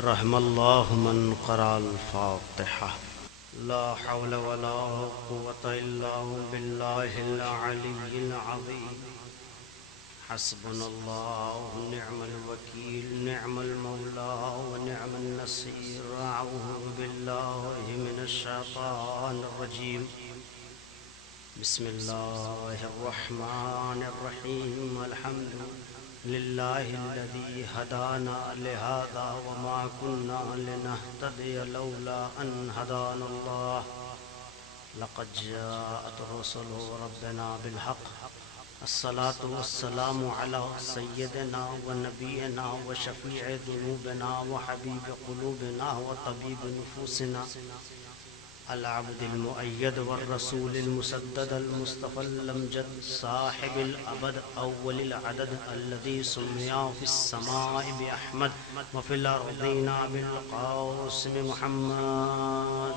رحم الله من قرأ الفاتحة. لا حول ولا قوة إلا بالله العلي العظيم. حسبنا الله ونعم الوكيل، نعم المولى ونعم النصير. أعوذ بالله من الشيطان الرجيم. بسم الله الرحمن الرحيم. الحمد لله الذي هدانا لهذا وما كنا لنهتدي لولا أن هدانا الله. لقد جاءت رسل ربنا بالحق. الصلاة والسلام على سيدنا ونبينا وشفيع ذنوبنا وحبيب قلوبنا وطبيب نفوسنا العبد المؤيد والرسول المسدد المصطفى الأمجد صاحب الأبد أول العدد الذي سمي في السماء بأحمد وفي الأرضين بالقاسم محمد.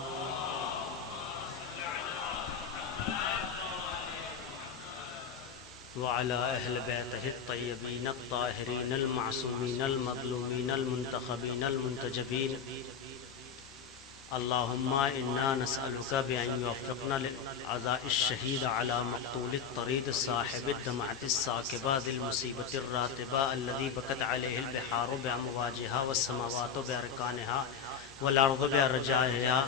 وعلى أهل بيته الطيبين الطاهرين المعصومين المظلومين المنتخبين المنتجبين. اللهم إنا نسألك بأن يوفقنا للعزاء الشهيد على مقتول الطريد صاحب الدمعة الساكبة ذي المصيبة الراتبة الذي بكت عليه البحار بأمواجها والسماوات بأركانها والأرض بأرجائها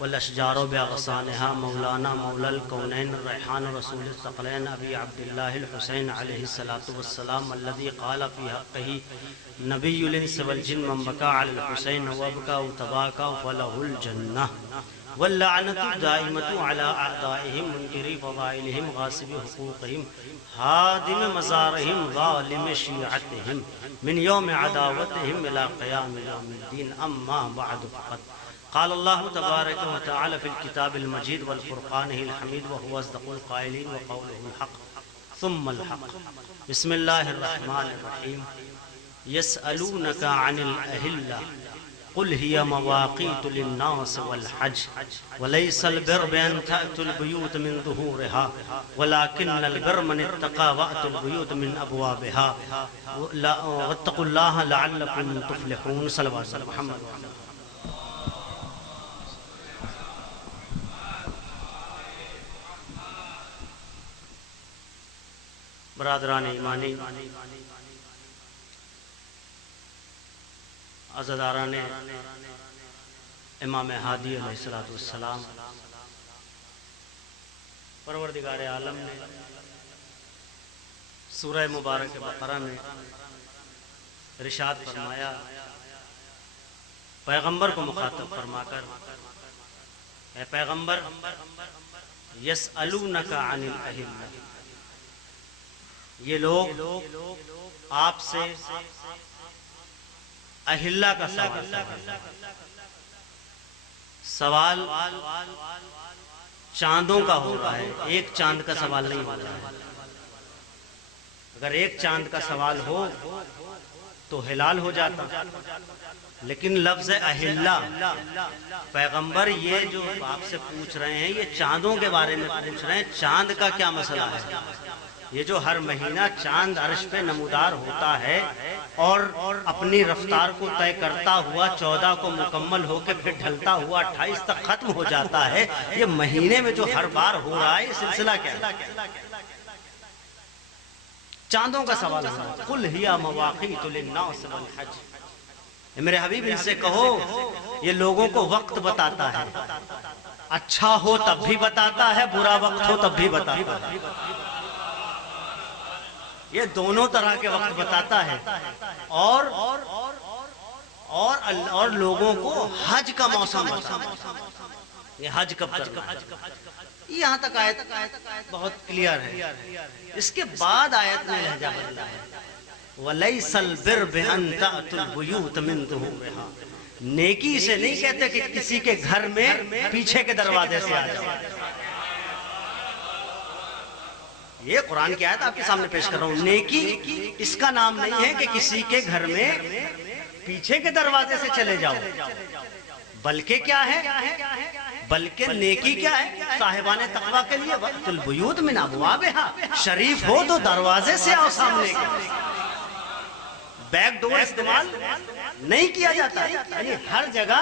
والأشجار بأغصانها. مولانا مولى الكونين الريحان رسول الثقلين أبي عبد الله الحسين عليه الصلاة والسلام الذي قال في حقه نبي الإنس والجن من بكى على الحسين وبكى وتباكى فله الجنة واللعنة الدائمة على أعدائهم منكري فضائلهم غاصب حقوقهم هادم مزارهم ظالم شيعتهم من يوم عداوتهم إلى قيام يوم الدين. أما بعد فقد قال الله تبارك وتعالى في الكتاب المجيد والفرقانه الحميد وهو أصدق القائلين وقوله الحق ثم الحق. بسم الله الرحمن الرحيم. يسألونك عن الأهلة قل هي مواقيت للناس والحج وليس البر بأن تأتوا البيوت من ظهورها ولكن البر من اتقى وأتوا البيوت من أبوابها واتقوا الله لعلكم تفلحون. صلوات محمد. برادران ایمانی، عزاداران امام ہادی علیہ السلام، پروردگار عالم نے سورہ مبارک بقرہ میں ارشاد فرمایا، پیغمبر کو مخاطب فرما کر، اے پیغمبر یسألونک عن الأہلہ، یہ لوگ آپ سے اہلہ کا سوال چاندوں کا ہو رہا ہے، ایک چاند کا سوال نہیں ہو رہا ہے۔ اگر ایک چاند کا سوال ہو تو ہلال ہو جاتا، لیکن لفظ اہلہ پیغمبر یہ جو آپ سے پوچھ رہے ہیں یہ چاندوں کے بارے میں پوچھ رہے ہیں، چاند کا کیا مسئلہ ہے؟ یہ جو ہر مہینہ چاند عرش پہ نمودار ہوتا ہے اور اپنی رفتار کو طے کرتا ہوا 14 کو مکمل ہو کے پھر ڈھلتا ہوا 28 تک ختم ہو جاتا ہے، یہ مہینے میں جو ہر بار ہو رہا ہے یہ سلسلہ کیا ہے؟ چاندوں کا سوال ہے۔ قل ہی مواقیت للناس والحج، میرے حبیب ان سے کہو یہ لوگوں کو وقت بتاتا ہے، اچھا ہو تب بھی بتاتا ہے، برا وقت ہو تب بھی بتاتا ہے، یہ دونوں طرح کے وقت بتاتا ہے۔ اور لوگوں کو حج کا موسم بتاتا ہے، یہ حج کب کرنا ہے، یہاں تک آیت بہت کلیئر ہے۔ اس کے بعد آیت میں لہجہ بدلا ہے، وَلَيْسَ الْبِرْ بِأَن تَأْتُوا الْبُيُوتَ مِن ظُهُورِهَا، نیکی سے نہیں کہتے کہ کسی کے گھر میں پیچھے کے دروازے سے آ جاؤ۔ یہ قرآن کی آیت آپ کے سامنے پیش کر رہا ہوں۔ نیکی اس کا نام نہیں ہے کہ کسی کے گھر میں پیچھے کے دروازے سے چلے جاؤ، بلکہ کیا ہے؟ بلکہ نیکی کیا ہے؟ صاحبان تقوی کے لیے وقت البیوت من ابوابها، شریف ہو تو دروازے سے آؤ سامنے کے، بیک ڈور استعمال نہیں کیا جاتا، یعنی ہر جگہ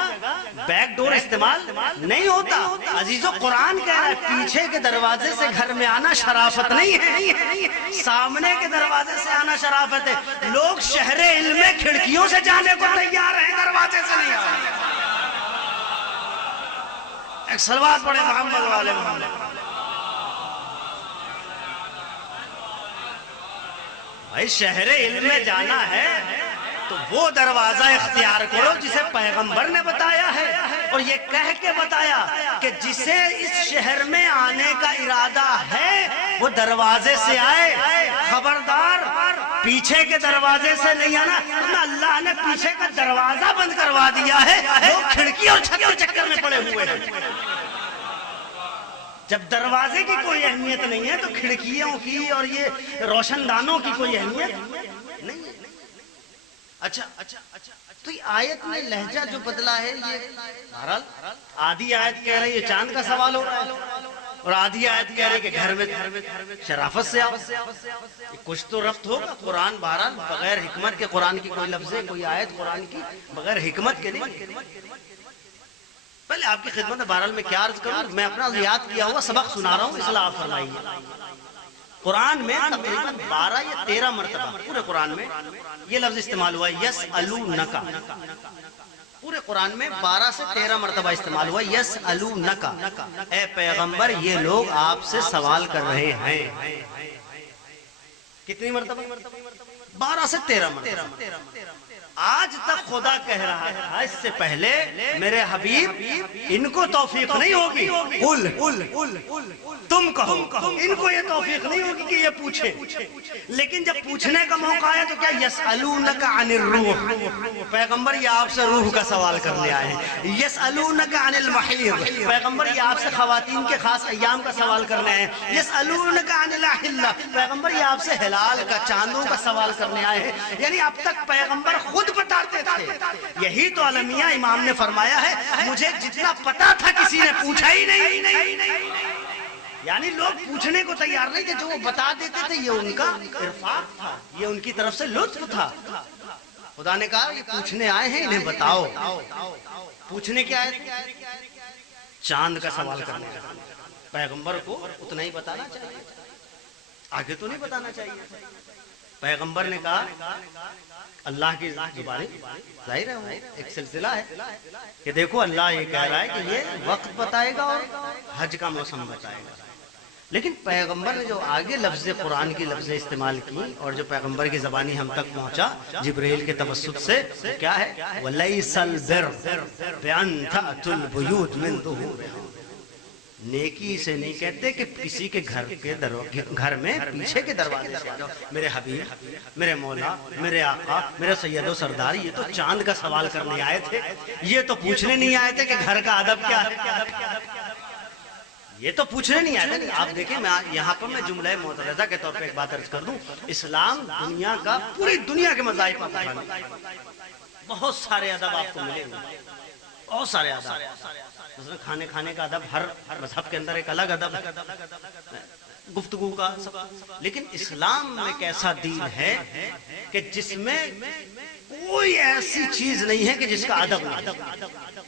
بیک ڈور استعمال نہیں ہوتا۔ عزیزو قرآن کہہ رہا ہے پیچھے کے دروازے سے گھر میں آنا شرافت نہیں ہے، سامنے کے دروازے سے آنا شرافت ہے۔ لوگ شہر علم میں کھڑکیوں سے جانے کو تیار ہیں، دروازے سے نہیں آ رہے۔ ایک صلوات پڑھے محمد والے محمد۔ بھائی شہر علم میں جانا ہے تو وہ دروازہ اختیار کرو جسے پیغمبر نے بتایا ہے، اور یہ کہہ کے بتایا کہ جسے اس شہر میں آنے کا ارادہ ہے وہ دروازے سے آئے، خبردار پیچھے کے دروازے سے نہیں آنا، ورنہ اللہ نے پیچھے کا دروازہ بند کروا دیا ہے، لوگ کھڑکی اور چھت کے چکر میں پڑے ہوئے ہیں۔ جب دروازے کی کوئی اہمیت نہیں ہے تو کھڑکیوں کی اور یہ روشن دانوں کی کوئی اہمیت نہیں ہے۔ اچھا تو یہ آیت میں لہجہ جو بدلا ہے، یہ بہرحال آدھی آیت کہہ رہی ہے چاند کا سوال ہو رہا ہے، اور آدھی آیت کہہ رہی ہے کہ گھر میں شرافت سے آؤ۔ کچھ تو ربط ہوگا۔ قرآن بہرحال بغیر حکمت کے، قرآن کی کوئی لفظ ہے، کوئی آیت قرآن کی بغیر حکمت کے نہیں۔ پہلے آپ کی خدمت بہرحال میں کیا عرض کروں، میں اپنا یاد کیا ہوا سبق سنا رہا ہوں، اصلاح فرمائیے۔ قرآن میں تقریباً 12 یا 13 مرتبہ پورے قرآن میں یہ لفظ استعمال ہوا ہے، یسألونک۔ پورے قرآن میں 12 سے 13 مرتبہ استعمال ہوا ہے، یسألونک، اے پیغمبر یہ لوگ آپ سے سوال کر رہے ہیں۔ کتنی مرتبہ؟ 12 سے 13 مرتبہ۔ آج تک خدا کہہ رہا تھا اس سے پہلے میرے حبیب ان کو توفیق نہیں ہوگی، تم کہو، ان کو یہ توفیق نہیں ہوگی کہ یہ پوچھے، لیکن جب پوچھنے کا موقع آیا تو کیا یسألونک عن الروح، پیغمبر یہ آپ سے روح کا سوال کرنے آئے ہیں۔ یسألونک عن المحیض، پیغمبر یہ آپ سے خواتین کے خاص ایام کا سوال کرنے آئے ہیں۔ یسألونک عن الاحلہ، پیغمبر یہ آپ سے ہلال کا، چاندوں کا سوال کرنے آئے ہیں۔ یعنی اب تک پیغمبر خود بتاتے تھے۔ یہی تو المیہ امام نے فرمایا ہے مجھے جتنا پتا تھا کسی نے پوچھا ہی نہیں۔ یعنی لوگ پوچھنے کو تیار نہیں تھے، جو وہ بتا دیتے تھے یہ ان کا عرفات تھا، یہ ان کی طرف سے لطف تھا۔ خدا نے کہا یہ پوچھنے آئے ہیں انہیں بتاؤ۔ پوچھنے کیا آئے؟ چاند کا سوال کرنے کا۔ پیغمبر کو اتنا ہی بتانا چاہیے، آگے تو نہیں بتانا چاہیے۔ پیغمبر نے کہا اللہ کی زبانی ظاہر ہے ایک سلسلہ ہے کہ دیکھو اللہ یہ کہہ رہا ہے کہ یہ وقت بتائے گا اور حج کا موسم بتائے گا، لیکن پیغمبر نے جو آگے لفظ قرآن کی لفظ استعمال کی اور جو پیغمبر کی زبانی ہم تک پہنچا جبرائیل کے توسط سے، کیا ہے؟ وَلَيْسَ الْبِرُّ بِأَن تَأْتُوا الْبُيُوتَ مِن ظُهُورِهَا، نیکی سے نہیں کہتے کہ کسی کے گھر میں پیچھے کے دروازے سے آ جاؤ۔ میرے حبیب، میرے مولا، میرے آقا، میرے سید و سردار یہ تو چاند کا سوال کرنے آئے تھے، یہ تو پوچھنے نہیں آئے تھے کہ گھر کا ادب کیا ہے، یہ تو پوچھنے نہیں آئے تھے۔ آپ دیکھیں میں یہاں پر میں جملہ معترضہ کے طور پہ ایک بات عرض کر دوں، اسلام دنیا کا، پوری دنیا کے مذاہب کا بہت سارے ادب آپ کو ملے گا، بہت سارے ادب، مثلا کھانے کا ادب، ہر مذہب کے اندر ایک الگ ادب ہے، گفتگو کا سب، لیکن اسلام میں ایک ایسا دین ہے کہ جس میں کوئی ایسی چیز نہیں ہے کہ جس کا ادب نہیں۔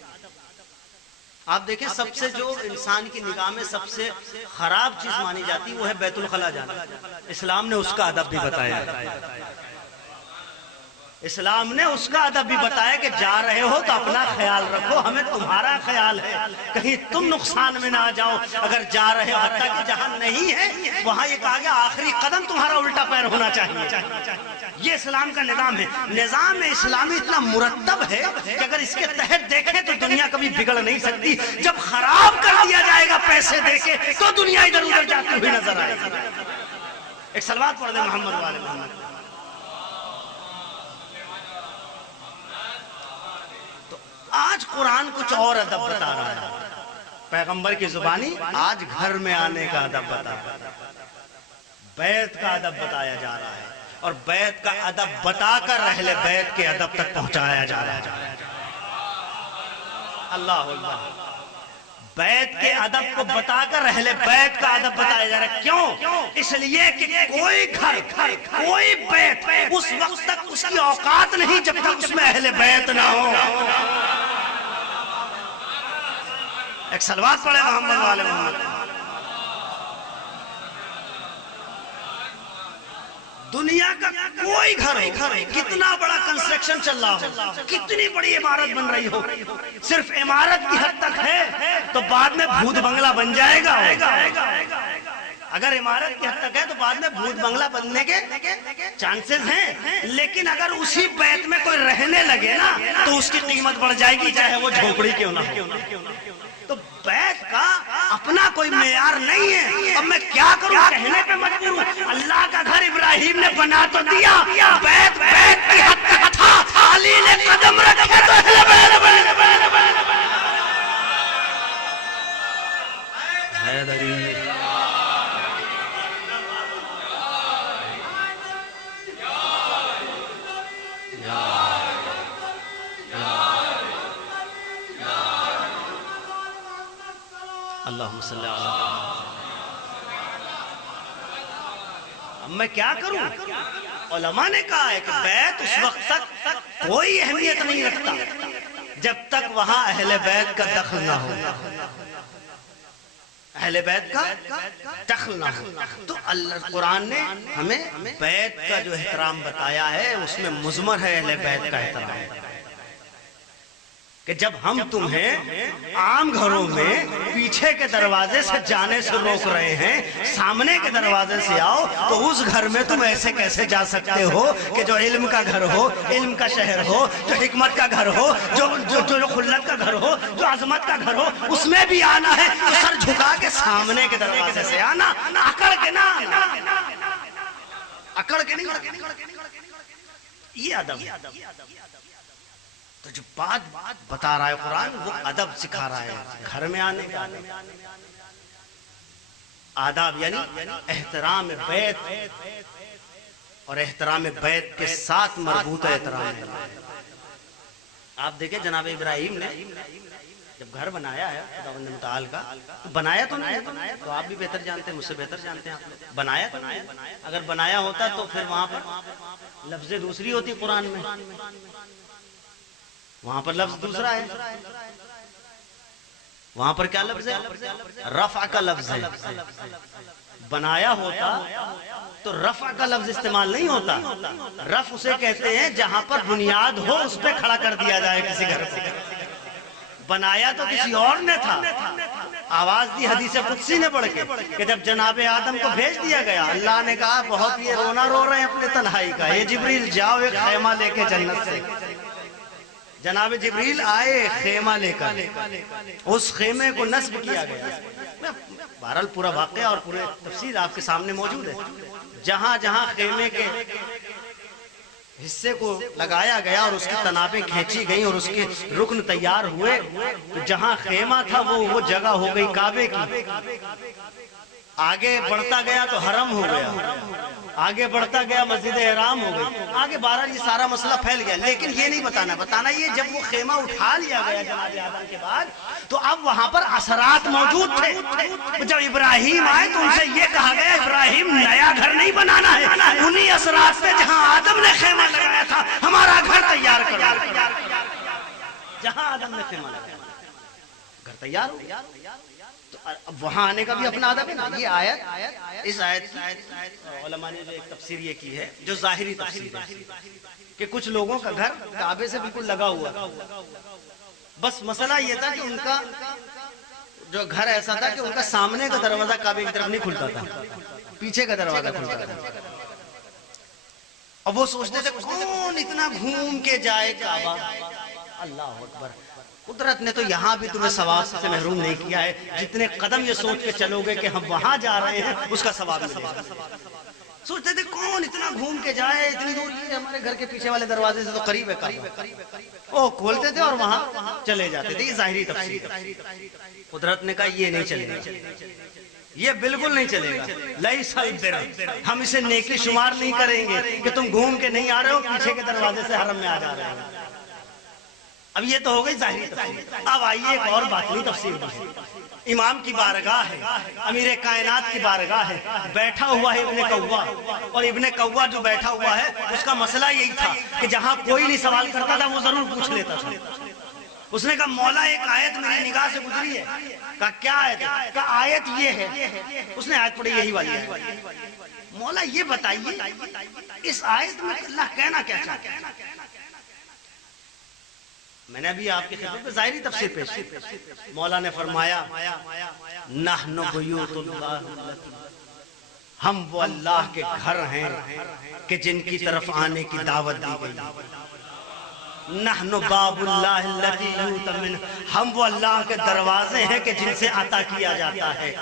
آپ دیکھیں سب سے جو انسان کی نگاہ میں سب سے خراب چیز مانی جاتی وہ ہے بیت الخلا جانا، اسلام نے اس کا ادب بھی بتایا، اسلام نے اس کا ادب بھی بتایا کہ جا رہے ہو تو اپنا خیال رکھو، ہمیں تمہارا خیال ہے، کہیں تم نقصان میں نہ آ جاؤ، اگر جا رہے ہو حتیٰ کہ جہاں نہیں ہے وہاں یہ کہا گیا آخری قدم تمہارا الٹا پیر ہونا چاہیے۔ یہ اسلام کا نظام ہے، نظام اسلامی اتنا مرتب ہے کہ اگر اس کے تحت دیکھیں تو دنیا کبھی بگڑ نہیں سکتی، جب خراب کر دیا جائے گا پیسے دے کے تو دنیا ادھر ادھر جاتی ہوئی نظر آئے گی۔ ایک صلوات پڑھ دیں محمد والے محمد۔ آج قرآن کچھ اور ادب بتا رہا ہے، پیغمبر کی زبانی آج گھر میں آنے کا ادب بتا رہا ہے، بیت کا ادب بتایا جا رہا ہے، اور بیت کا ادب بتا کر اہل بیت کے ادب تک پہنچایا جا رہا ہے۔ اللہ اکبر۔ بیت کے ادب کو بتا کر اہل بیت کا ادب بتایا جا رہا ہے. کیوں؟ اس لیے کہ کوئی گھر کوئی بیت اس وقت تک اس کی اوقات نہیں جب تک اس میں اہل بیت نہ ہو. ایک صلوات پڑھے محمد والے محمد. دنیا کا کوئی گھر کتنا بڑا کنسٹرکشن چل رہا ہو, کتنی بڑی عمارت بن رہی ہو, صرف عمارت کی حد تک ہے تو بعد میں بھوت بنگلہ بن جائے گا. اگر عمارت کی حد تک ہے تو بعد میں بھوت بنگلہ بننے کے چانسز ہیں, لیکن اگر اسی بیت میں کوئی رہنے لگے نا تو اس کی قیمت بڑھ جائے گی, چاہے وہ جھوپڑی کیوں نہ ہو. تو بیت کا اپنا کوئی معیار نہیں ہے. اب میں کیا کروں, کہنے پہ مجبور ہوں. اللہ کا گھر ابراہیم نے بنا تو دیا, بیت کی حد تک تھا, علی نے قدم رکھے تو اہل بیت بنے. حیدری اللہم صلی اللہ علیہ وسلم. اب میں کیا کروں؟ علماء نے کہا ہے کہ بیت اس وقت تک کوئی اہمیت نہیں رکھتا جب تک وہاں اہل بیت کا دخل نہ ہو. اہل بیت کا دخل نہ ہو. تو اللہ قرآن نے ہمیں بیت کا جو احترام بتایا ہے اس میں مضمر ہے اہل بیت کا احترام, کہ جب ہم تمہیں عام گھروں میں پیچھے کے دروازے سے جانے سے روک رہے ہیں, سامنے کے دروازے سے آؤ, تو اس گھر میں تم ایسے کیسے جا سکتے ہو کہ جو علم کا گھر ہو, علم کا شہر ہو, جو حکمت کا گھر ہو, جو خلت کا گھر ہو, جو عظمت کا گھر ہو, اس میں بھی آنا ہے تو سر جھکا کے سامنے کے دروازے سے آنا, اکڑ کے نہ آنا, اکڑ کے نہیں. یہ ادب. تو جو بات بتا رہا ہے قرآن وہ ادب سکھا رہا ہے گھر میں آنے کا آداب, یعنی احترام بیت اور احترام بیت کے ساتھ مربوط احترام ہے. آپ دیکھیں جناب ابراہیم نے جب گھر بنایا ہے خداوند متعال کا, بنایا تو نہیں, تو آپ بھی بہتر جانتے ہیں, مجھ سے بہتر جانتے ہیں, آپ بنایا تو نہیں. اگر بنایا ہوتا تو پھر وہاں پر لفظ دوسری ہوتی قرآن میں, وہاں پر لفظ دوسرا ہے. وہاں پر کیا لفظ ہے؟ رفع کا لفظ ہے. بنایا ہوتا تو رفع کا لفظ استعمال نہیں ہوتا. رفع اسے کہتے ہیں جہاں پر بنیاد ہو اس پہ کھڑا کر دیا جائے کسی گھر سے. بنایا تو کسی اور نے تھا. آواز دی حدیث قدسی نے پڑھ کے کہ جب جناب آدم کو بھیج دیا گیا, اللہ نے کہا بہت یہ رونا رو رہے ہیں اپنے تنہائی کا, یہ جبریل جاؤ ایک خیمہ لے کے جنت سے. جناب جبریل آئے خیمہ لے کر, اس خیمے کو نصب کیا گیا. بہرحال پورا واقعہ اور پورے تفصیل آپ کے سامنے موجود ہے. جہاں جہاں خیمے کے حصے کو لگایا گیا اور اس کی تنابیں کھینچی گئیں اور اس کے رکن تیار ہوئے, تو جہاں خیمہ تھا وہ جگہ ہو گئی کعبے کی. آگے بڑھتا گیا تو حرم ہو گیا, آگے بڑھتا گیا مسجد احرام ہو گئی, آگے بہرحال یہ سارا مسئلہ پھیل گیا. لیکن یہ نہیں بتانا یہ جب وہ خیمہ اٹھا لیا گیا جناب آدم کے بعد تو اب وہاں پر اثرات موجود تھے. جب ابراہیم آئے تو ان سے یہ کہا گیا ابراہیم نیا گھر نہیں بنانا ہے, انہی اثرات سے جہاں آدم نے خیمہ لگایا تھا ہمارا گھر تیار کرو. جہاں آدم نے خیمہ لگایا گھر تیار ہو گیا. اب وہاں آنے کا بھی اپنا ادب ہے نا. یہ آیت, اس آیت علماء نے جو ایک تفسیر یہ کی ہے جو ظاہری تفسیر ہے کہ کچھ لوگوں کا گھر کعبے سے بالکل لگا ہوا, بس مسئلہ یہ تھا کہ ان کا جو گھر ایسا تھا کہ ان کا سامنے کا دروازہ کعبے کی طرف نہیں کھلتا تھا, پیچھے کا دروازہ کھلتا تھا. اب وہ سوچتے تھے کون اتنا گھوم کے جائے کعبہ. اللہ اکبر, قدرت نے تو یہاں بھی تمہیں ثواب سے محروم نہیں کیا ہے. جتنے قدم یہ سوچ کے چلو گے کہ ہم وہاں جا رہے ہیں اس کا ثواب ملے گا. سوچتے تھے کون اتنا گھوم کے جائے, اتنی دور, یہ ہمارے گھر کے پیچھے والے دروازے سے تو قریب ہے کعبہ. وہ کھولتے تھے اور وہاں چلے جاتے تھے. یہ ظاہری تفسیر. قدرت نے کہا یہ نہیں چلے گا, یہ بالکل نہیں چلے گا. لیس البر, ہم اسے نیکی شمار نہیں کریں گے کہ تم گھوم کے نہیں آ رہے ہو, پیچھے کے دروازے سے حرم میں آ جا رہے ہو. اب یہ تو ہو گئی ظاہری تفسیر، اب آئیے ایک اور باطنی تفسیر ہے۔ امام کی بارگاہ ہے، امیر کائنات کی بارگاہ ہے، بیٹھا ہوا ہے ابن کوا، اور ابن کوا جو بیٹھا ہوا ہے اس کا مسئلہ یہی تھا کہ جہاں کوئی نہیں سوال کرتا تھا وہ ضرور پوچھ لیتا تھا۔ اس نے کہا مولا ایک آیت میری نگاہ سے گزری ہے۔ کہا کیا آیت ہے؟ کہا آیت یہ ہے۔ اس نے آیت پڑھی یہی والی ہے۔ مولا یہ بتائیے اس آیت میں اللہ کہنا کیا چاہتا ہے؟ میں نے ابھی آپ کی خدمت میں ظاہری تفسیر پیش کی۔ مولا نے فرمایا نحن بیوت اللہ، ہم وہ اللہ کے گھر ہیں کہ جن کی طرف آنے کی دعوت دی گئی۔ نحن باب اللہ الذی یؤتمن، ہم وہ اللہ کے دروازے ہیں کہ جن سے عطا کیا جاتا ہے۔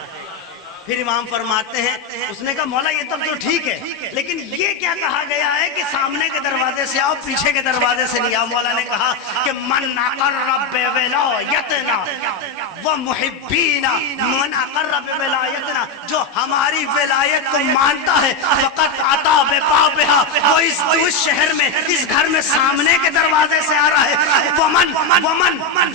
پھر امام فرماتے ہیں، اس نے کہا مولا یہ تو ٹھیک ہے، لیکن یہ کیا کہا گیا ہے کہ سامنے کے دروازے سے آؤ پیچھے کے دروازے سے نہیں آؤ؟ مولا نے کہا کہ من اقر بولایتنا ومحبینا، من اقر بولایتنا، جو ہماری ولایت کو مانتا ہے، فقط عطا ببابہا، وہ اس شہر میں اس گھر میں سامنے کے دروازے سے آ رہا ہے۔ ومن ومن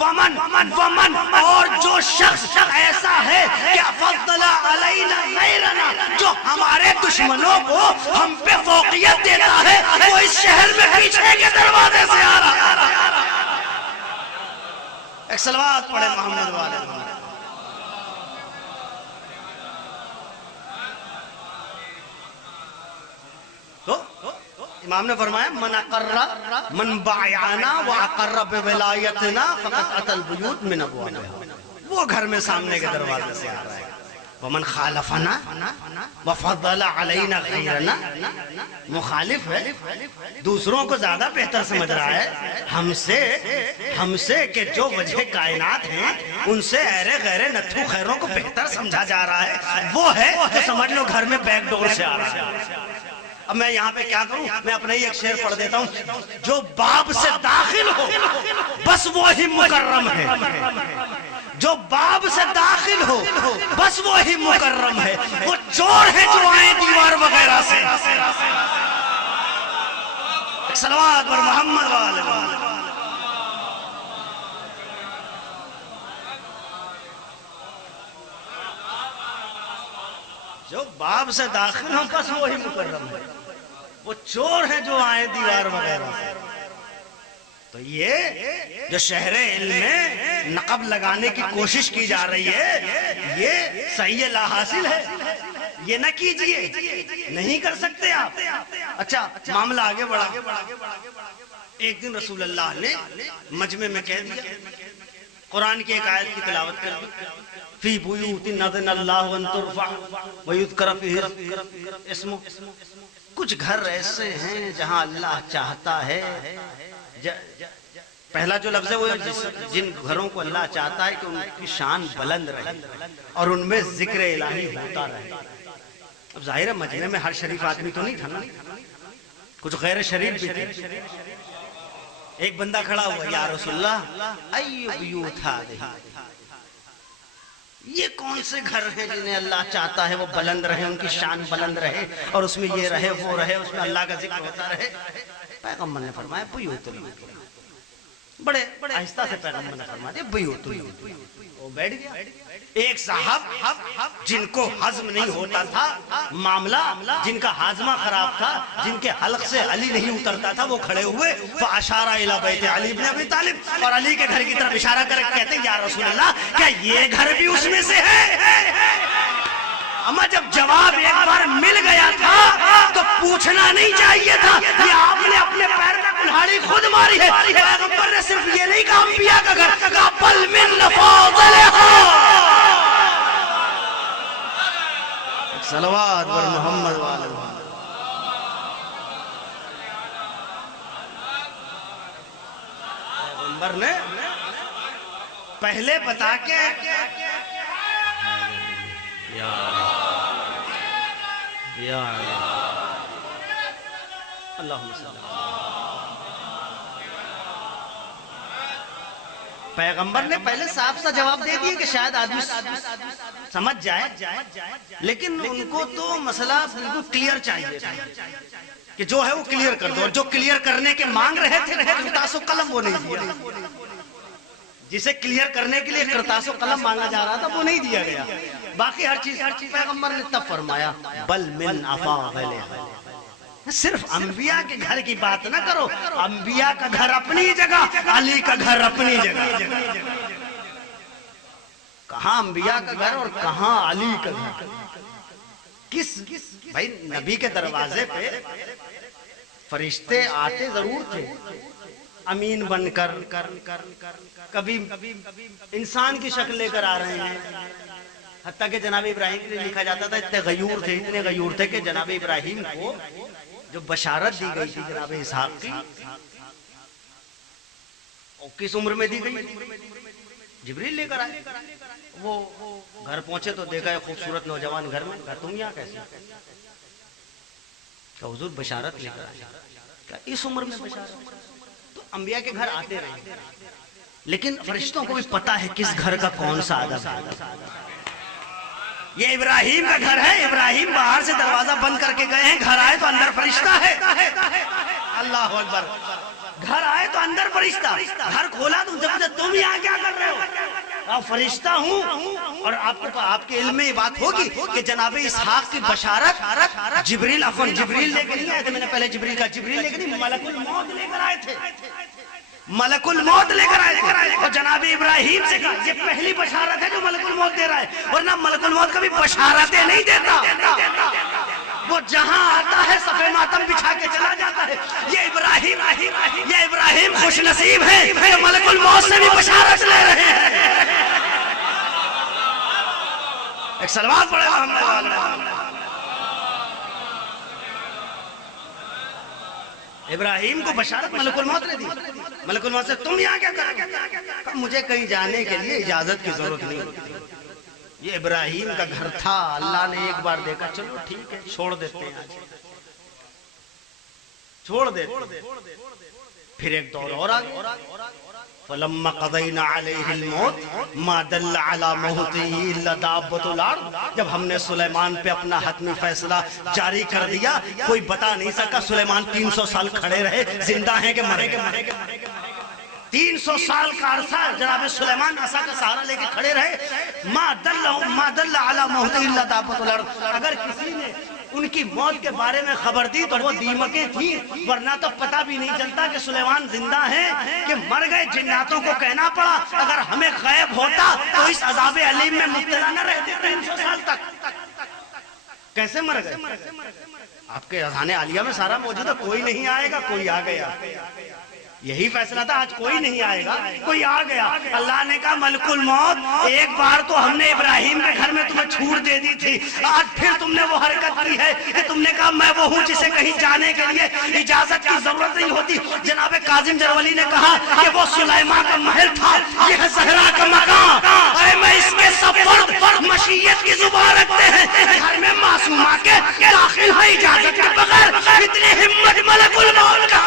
ومن ومن، اور جو شخص ایسا ہے کہ فضل علینا غیرنا، جو ہمارے دشمنوں کو ہم پہ فوقیت دیتا ہے، وہ اس شہر میں پیچھے کے دروازے سے آ رہا ہے۔ ایک صلوات پڑھے محمد والے۔ تو امام نے فرمایا من اقر من باعنا واقر بولایتنا فقط اتى البیوت من ابوابها، وہ گھر میں سامنے کے دروازے سے آ رہا ہے۔ ومن خالفنا وفضل علینا غیرنا، مخالف ہے، دوسروں کو زیادہ بہتر سمجھ رہا ہے ہم سے کہ جو وجہ کائنات ہیں ان سے ایرے غیرے نتھو خیروں کو بہتر سمجھا جا رہا ہے، وہ ہے جو سمجھ لو گھر میں بیک ڈور سے آ رہا ہے۔ اب میں یہاں پہ کیا کروں، میں اپنا ہی ایک شعر پڑھ دیتا ہوں، جو باب سے داخل ہو بس وہی مکرم ہے، جو باب سے داخل ہو بس وہی مکرم ہے، وہ چور ہے جو آئے دیوار وغیرہ سے۔ صلوات پر محمد والے۔ جو باب سے داخل ہو بس وہی مکرم ہے، وہ چور ہے جو آئے دیوار وغیرہ سے۔ تو یہ جو شہر علم میں نقب لگانے کی کوشش کی جا رہی ہے یہ صحیح لا حاصل ہے، یہ نہ کیجئے، نہیں کر سکتے آپ۔ اچھا معاملہ آگے بڑھا۔ ایک دن رسول اللہ نے مجمع میں کہہ دیا، قرآن کی ایک آیت کی تلاوت کر دی، فی بیوت اذن اللہ ان ترفع ویذکر فیہ اسمہ، کچھ گھر ایسے ہیں جہاں اللہ چاہتا ہے، پہلا جو لفظ ہے وہ جن گھروں کو اللہ چاہتا ہے کہ ان کی شان بلند رہے اور ان میں ذکر الہی ہوتا رہے۔ اب ظاہر ہے مجمع میں ہر شریف آدمی تو نہیں تھا نا، کچھ غیر شریف بھی تھے۔ ایک بندہ کھڑا ہوا، یا رسول اللہ ای بیوت ہذہ، یہ کون سے گھر ہیں جنہیں اللہ چاہتا ہے وہ بلند رہے، ان کی شان بلند رہے اور اس میں یہ رہے وہ رہے، اس میں اللہ کا ذکر ہوتا رہے؟ پیغمبر نے فرمایا بیوت اللہ، بڑے آہستہ سے پیغمبر نے فرمایا بیوت اللہ۔ وہ بیٹھ گیا۔ ایک صاحب جن کو ہضم نہیں ہوتا تھا معاملہ، جن کا ہاضمہ خراب تھا، جن کے حلق سے علی نہیں اترتا تھا، وہ کھڑے ہوئے فاشارہ الی بیت علی بن ابی طالب، اور علی کے گھر کی طرف اشارہ کر کے کہتے ہیں یا رسول اللہ کیا یہ گھر بھی اس میں سے ہے؟ اما جب جواب ایک بار مل گیا تھا تو پوچھنا نہیں چاہیے تھا، یہ آپ نے اپنے پیر کا کلہاڑی خود ماری ہے۔ پیغمبر نے صرف یہ نہیں کہا انبیاء کا گھر، کہا بل من فاضلہا۔ صلوات بر محمد والے۔ پیغمبر نے پہلے بتا کے اللہم صلی اللہ، پیغمبر نے پہلے صاف سا جواب دے دیا کہ شاید آدمی سمجھ جائے، لیکن ان کو تو مسئلہ بالکل کلیئر چاہیے تھا کہ جو ہے وہ کلیئر کر دو، اور جو کلیئر کرنے کے مانگ رہے تھے تاسو قلم وہ نہیں دیا۔ جسے کلیئر کرنے کے لیے کرتاس و قلم مانگا جا رہا تھا وہ نہیں دیا گیا. باقی ہر چیز پیغمبر نے تب فرمایا بل من افاق علیہ. صرف انبیاء کے گھر کی بات نہ کرو, انبیاء کا گھر اپنی جگہ, علی کا گھر اپنی جگہ. کہاں انبیاء کا گھر اور کہاں علی کا گھر؟ کس بھائی نبی کے دروازے پہ فرشتے آتے ضرور تھے امین بن کر, کبھی انسان کی شکل لے کر آ رہے ہیں. حتیٰ کہ جناب ابراہیم کے لکھا جاتا تھا اتنے غیور تھے کہ جناب ابراہیم کو جو بشارت دی گئی تھی جناب اسحاق کی کس عمر میں دی گئی؟ جبریل لے کر آئے. وہ گھر پہنچے تو دیکھا ہے خوبصورت نوجوان گھر میں. کہا تم یہاں کیسے؟ کہ حضور بشارت لے کر آئے. کہ اس عمر میں بشارت؟ تو انبیاء کے گھر آتے رہے لیکن فرشتوں کو بھی پتا ہے کس گھر کا کون سا ادب ہے. یہ ابراہیم کا گھر ہے. ابراہیم باہر سے دروازہ بند کر کے گئے ہیں, گھر آئے تو اندر فرشتہ ہے. اللہ اکبر. گھر آئے تو اندر فرشتہ, گھر کھولا تو ان سے پوچھا تم یہاں کیا کر رہے ہو؟ فرشتہ ہوں. اور آپ کے علم میں یہ بات ہوگی کہ جناب اسحاق کی بشارت جبریل لے کے نہیں آئے تھے. میں نے پہلے جبریل کا جبریل لے کے نہیں, ملک الموت لے کر آئے تھے. ملک الموت لے کر آئے اور جناب ابراہیم سے کہا یہ پہلی بشارت ہے جو ملک الموت دے رہا ہے, ورنہ ملک الموت کبھی بشارتیں نہیں دیتا. وہ جہاں آتا ہے صفے ماتم بچھا کے چلا جاتا ہے. یہ ابراہیم خوش نصیب ہے کہ ملک الموت سے بھی بشارت لے رہے ہیں. ایک صلوات پڑھے محمد. ابراہیم کو بشارت ملک الموت نے دی. ملک الموت سے تم یہاں کیا کر؟ مجھے کہیں جانے کے لیے اجازت کی ضرورت نہیں ہوتی. یہ ابراہیم کا گھر تھا, اللہ نے ایک بار دیکھا چلو ٹھیک ہے چھوڑ دیتے ہیں, چھوڑ دیتے. پھر ایک دور اور آ گیا. فَلَمَّا قَضَيْنَا عَلَيْهِ الْمَوْتِ مَا دَلَّ عَلَى مَوْتِهِ إِلَّا دَابَّةُ الْأَرْضِ. جب ہم نے سلیمان پہ اپنا حتمی فیصلہ جاری کر دیا, کوئی بتا نہیں سکا سلیمان 300 سال کھڑے رہے, زندہ ہیں کہ مرے گئے. 300 سال کا عرصہ جناب سلیمان عصا کا سہارا لے کے کھڑے رہے. مَا دَلَّ عَلَى مَوْتِهِ إِلَّا دَابَّةُ الْأَرْضِ. اگر کسی نے ان کی موت کے بارے میں خبر دی تو وہ دیمکیں تھیں, ورنہ تو پتہ بھی نہیں چلتا کہ سلیمان زندہ ہیں کہ مر گئے. جناتوں کو کہنا پڑا اگر ہمیں غیب ہوتا تو اس عذاب علیم میں مبتلا نہ رہتے 300 سال تک. کیسے مر گئے؟ آپ کے اذان عالیہ میں سارا موجود ہے. کوئی نہیں آئے گا, کوئی آ گیا. یہی فیصلہ تھا, آج کوئی نہیں آئے گا, کوئی آ گیا. اللہ نے کہا ملک الموت ایک بار تو ہم نے ابراہیم کے گھر میں تمہیں چھوٹ دے دی تھی, آج پھر تم نے وہ حرکت کی ہے کہ تم نے کہا میں وہ ہوں جسے کہیں جانے کے لیے اجازت کی ضرورت نہیں ہوتی. جناب کاظم جرولی نے کہا کہ وہ سلیمان کا محل تھا, یہ ہے زہرا کا مقام. اے میں اس کے سب فرد مشیت کی زبان رکھتے ہیں, گھر میں معصومہ کے داخل ہے اجازت کے بغیر. اتنی ہمت ملک الموت کا.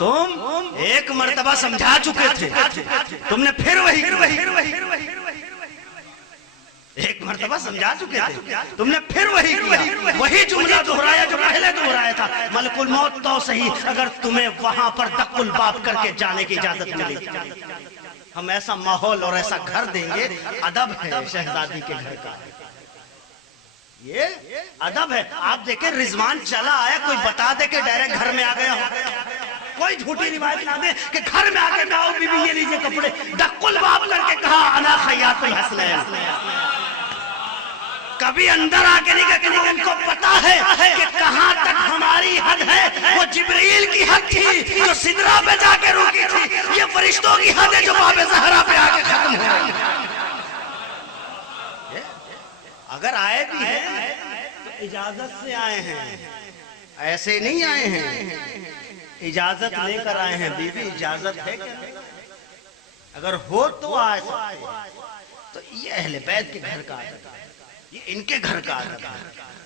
تم ایک مرتبہ سمجھا چکے تھے, تم نے پھر وہی ایک مرتبہ سمجھا چکے تھے, تم نے پھر وہی کیا, وہی جملہ دہرایا جو پہلے دہرایا تھا. ملک الموت تو صحیح اگر تمہیں وہاں پر دق الباب کر کے جانے کی اجازت ملے. ہم ایسا ماحول اور ایسا گھر دیں گے. ادب ہے شہزادی کے گھر کا, یہ ادب ہے. آپ دیکھیں رضوان چلا آیا, کوئی بتا دے کہ ڈائریکٹ گھر میں آ گیا ہو. کوئی جھوٹی روایت نہ دے کہ گھر میں آ کے کہا بی بی یہ لیجیے کپڑے. دق الباب کر کے کہا انا خیاط الحسنین. کبھی اندر آ کے نہیں کہا, کہ ان کو پتا ہے کہ کہاں تک ہماری حد ہے. وہ جبریل کی حد تھی جو سدرا پہ جا کے روکی تھی, یہ فرشتوں کی حد ہے جو باب زہرا پہ آ کے ختم ہو رہی ہے. اگر آئے بھی ہیں تو اجازت سے آئے ہیں, ایسے نہیں آئے ہیں. اجازت لے کر آئے ہیں. بی بی اجازت ہے کہ اگر ہو تو آئے تو یہ اہل بیت کے گھر کا ادب ہے, یہ ان کے گھر کا ادب ہے.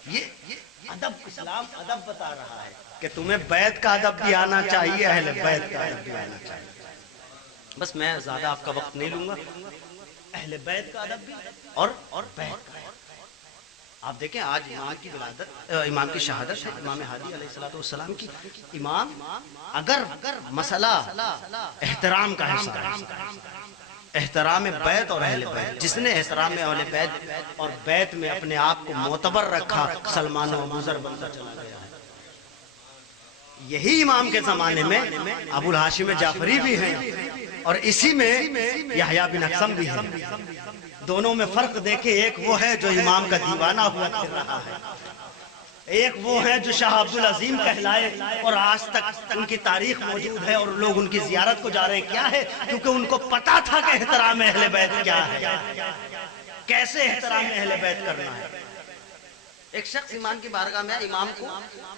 یہ ادب اسلام ادب بتا رہا ہے کہ تمہیں بیت کا ادب بھی آنا چاہیے, اہل بیت کا ادب بھی آنا چاہیے. بس میں زیادہ آپ کا وقت نہیں لوں گا. اہل بیت کا ادب بھی اور بیت کا. آپ دیکھیں آج امام کی ولادت، امام کی شہادت ہے، امام ہادی علیہ السلام کی. امام اگر مسئلہ احترام کا ہے، احترام بیت اور اہل بیت، جس نے احترام اہل بیت اور بیت میں اپنے آپ کو معتبر رکھا، سلمان و ابوذر بنتا چلا گیا. یہی امام کے زمانے میں ابو الہاشم جعفری بھی ہیں اور اسی میں یحییٰ بن اقسم بھی ہیں. دونوں میں فرق دیکھیں، ایک وہ ہے جو امام کا دیوانہ ہوا پھر رہا ہے، ایک وہ ہے جو شاہ عبد العظیم کہلائے اور آج تک ان کی تاریخ موجود ہے اور لوگ ان کی زیارت کو جا رہے ہیں. کیا ہے؟ کیونکہ ان کو پتا تھا کہ احترام اہل بیت کیا ہے، کیسے احترام اہل بیت کرنا ہے. ایک شخص امام کی بارگاہ میں، امام کو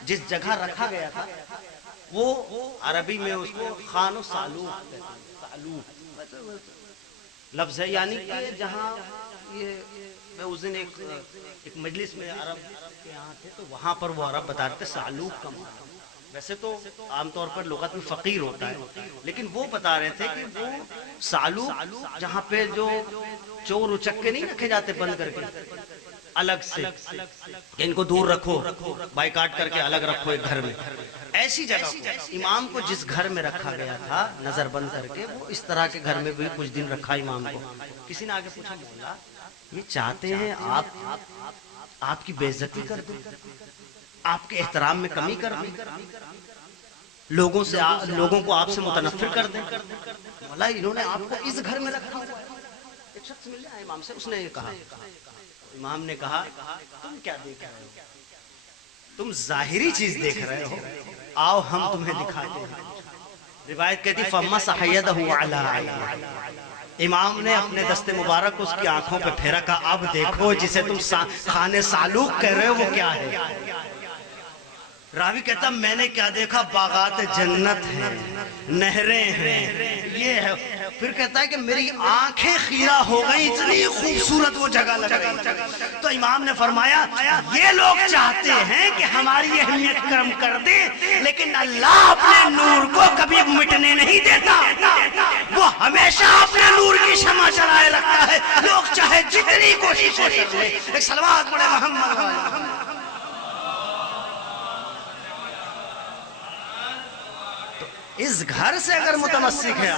جس جگہ رکھا گیا تھا وہ عربی میں اس کو خان و سالوق لفظ ہے، یعنی کہ جہاں یہ میں اس دن ایک مجلس میں عرب کے یہاں تھے تو وہاں پر وہ عرب بتا رہے تھے سالوق کا معنی. ویسے تو عام طور پر لغت میں فقیر ہوتا ہے، لیکن وہ بتا رہے تھے کہ وہ سالوق جہاں پہ جو چور اچکے نہیں رکھے جاتے بند کر کے الگ سے، ان کو دور رکھو، بائیکاٹ کر کے الگ رکھو ایک گھر میں، ایسی جگہ کو امام کو جس گھر میں رکھا گیا تھا نظر بند کر کے، وہ اس طرح کے گھر میں بھی کچھ دن رکھا امام کو. کسی نے آگے پوچھا، مولا یہ چاہتے ہیں آپ کی بے عزتی کر دیں، آپ کے احترام میں کمی کر دیں، لوگوں کو آپ سے متنفر کر دیں. مولا انہوں نے آپ کو اس گھر میں رکھا ہوا ہے. ایک شخص مل جائے امام سے، اس نے یہ کہا. امام نے کہا تم کیا دیکھ رہے ہو؟ تم ظاہری چیز دیکھ رہے ہو، آؤ ہم تمہیں دکھاتے ہیں. روایت کہتی فَمَسَحَ يَدَهُ عَلَىٰ عَيْنِهِ، امام نے اپنے دست مبارک اس کی آنکھوں پہ پھیرا، کہا اب دیکھو جسے تم خانے سالوق کہہ رہے ہو وہ کیا ہے. راوی کہتا میں نے کیا دیکھا، باغات جنت ہیں، نہریں ہیں، یہ ہے. پھر کہتا ہے کہ میری آنکھیں خیرہ ہو گئی، اتنی خوبصورت وہ جگہ لگ گئی. تو امام نے فرمایا یہ لوگ چاہتے ہیں کہ ہماری اہمیت کم کر دیں، لیکن اللہ اپنے نور کو کبھی مٹنے نہیں دیتا، وہ ہمیشہ اپنے نور کی شمع جلائے رکھتا ہے، لوگ چاہے جتنی کوشش کر لیں. ایک صلوات پڑھے محمد. اس گھر سے اگر متمسک ہے،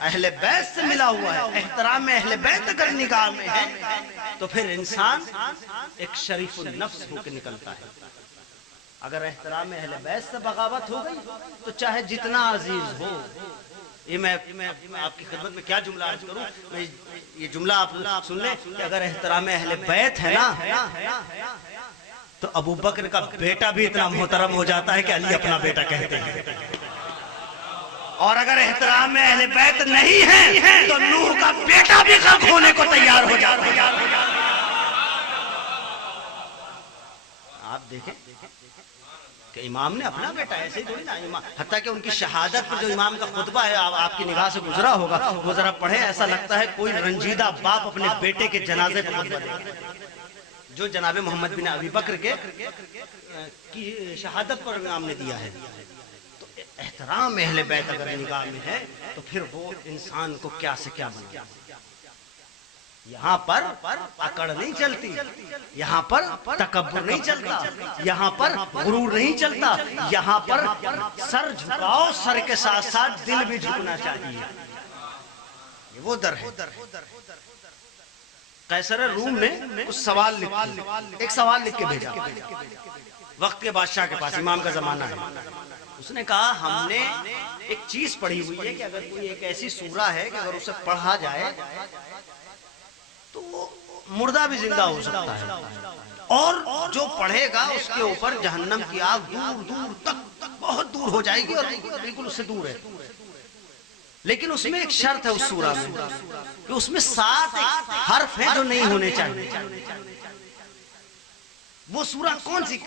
اہل بیت سے ملا ہوا ہے، احترام میں اہل بیت اگر نگاہ میں ہے، تو پھر انسان ایک شریف النفس ہو کے نکلتا ہے. اگر احترام میں اہل بیت سے بغاوت ہو گئی تو چاہے جتنا عزیز ہو. یہ میں آپ کی خدمت میں کیا جملہ عرض کروں، یہ جملہ آپ سن لیں کہ اگر احترام اہل بیت ہے نا تو ابو بکر کا بیٹا بھی اتنا محترم ہو جاتا ہے کہ علی اپنا بیٹا کہتے ہیں. اور اگر احترام میں اہل بیت نہیں ہے تو نوح کا بیٹا بھی غرق ہونے کو تیار ہو جاتا ہے. آپ دیکھیں کہ امام نے اپنا بیٹا ایسے ہی تھوڑی نا، حتیٰ کہ ان کی شہادت پر جو امام کا خطبہ ہے آپ کی نگاہ سے گزرا ہوگا، وہ ذرا پڑھیں، ایسا لگتا ہے کوئی رنجیدہ باپ اپنے بیٹے کے جنازے پر خطبہ دے، جو جناب محمد بن ابی بکر کی شہادت پر امام نے دیا ہے. تو احترام اہل بیت اگر نگاہ میں ہے تو پھر وہ انسان کو کیا سے کیا بنا. یہاں پر اکڑ نہیں چلتی، یہاں پر تکبر نہیں چلتا، یہاں پر غرور نہیں چلتا، یہاں پر سر جھکاؤ، سر کے ساتھ ساتھ دل بھی جھکنا چاہیے. یہ وہ در ہے. قیصر روم نے ایک سوال لکھ کے بھیجا وقت کے بادشاہ کے پاس، امام کا زمانہ ہے. اس نے کہا ہم نے ایک چیز پڑھی ہوئی ہے کہ اگر کوئی ایک ایسی سورہ ہے کہ اگر اسے پڑھا جائے تو وہ مردہ بھی زندہ ہو سکتا ہے، اور جو پڑھے گا اس کے اوپر جہنم کی آگ دور دور تک بہت دور ہو جائے گی اور بالکل اس سے دور ہے. لیکن اس میں ایک شرط ہے اس سورہ میں کہ اس میں 7 حرف ہیں جو نہیں ہونے چاہیے. وہ سورہ کون سی؟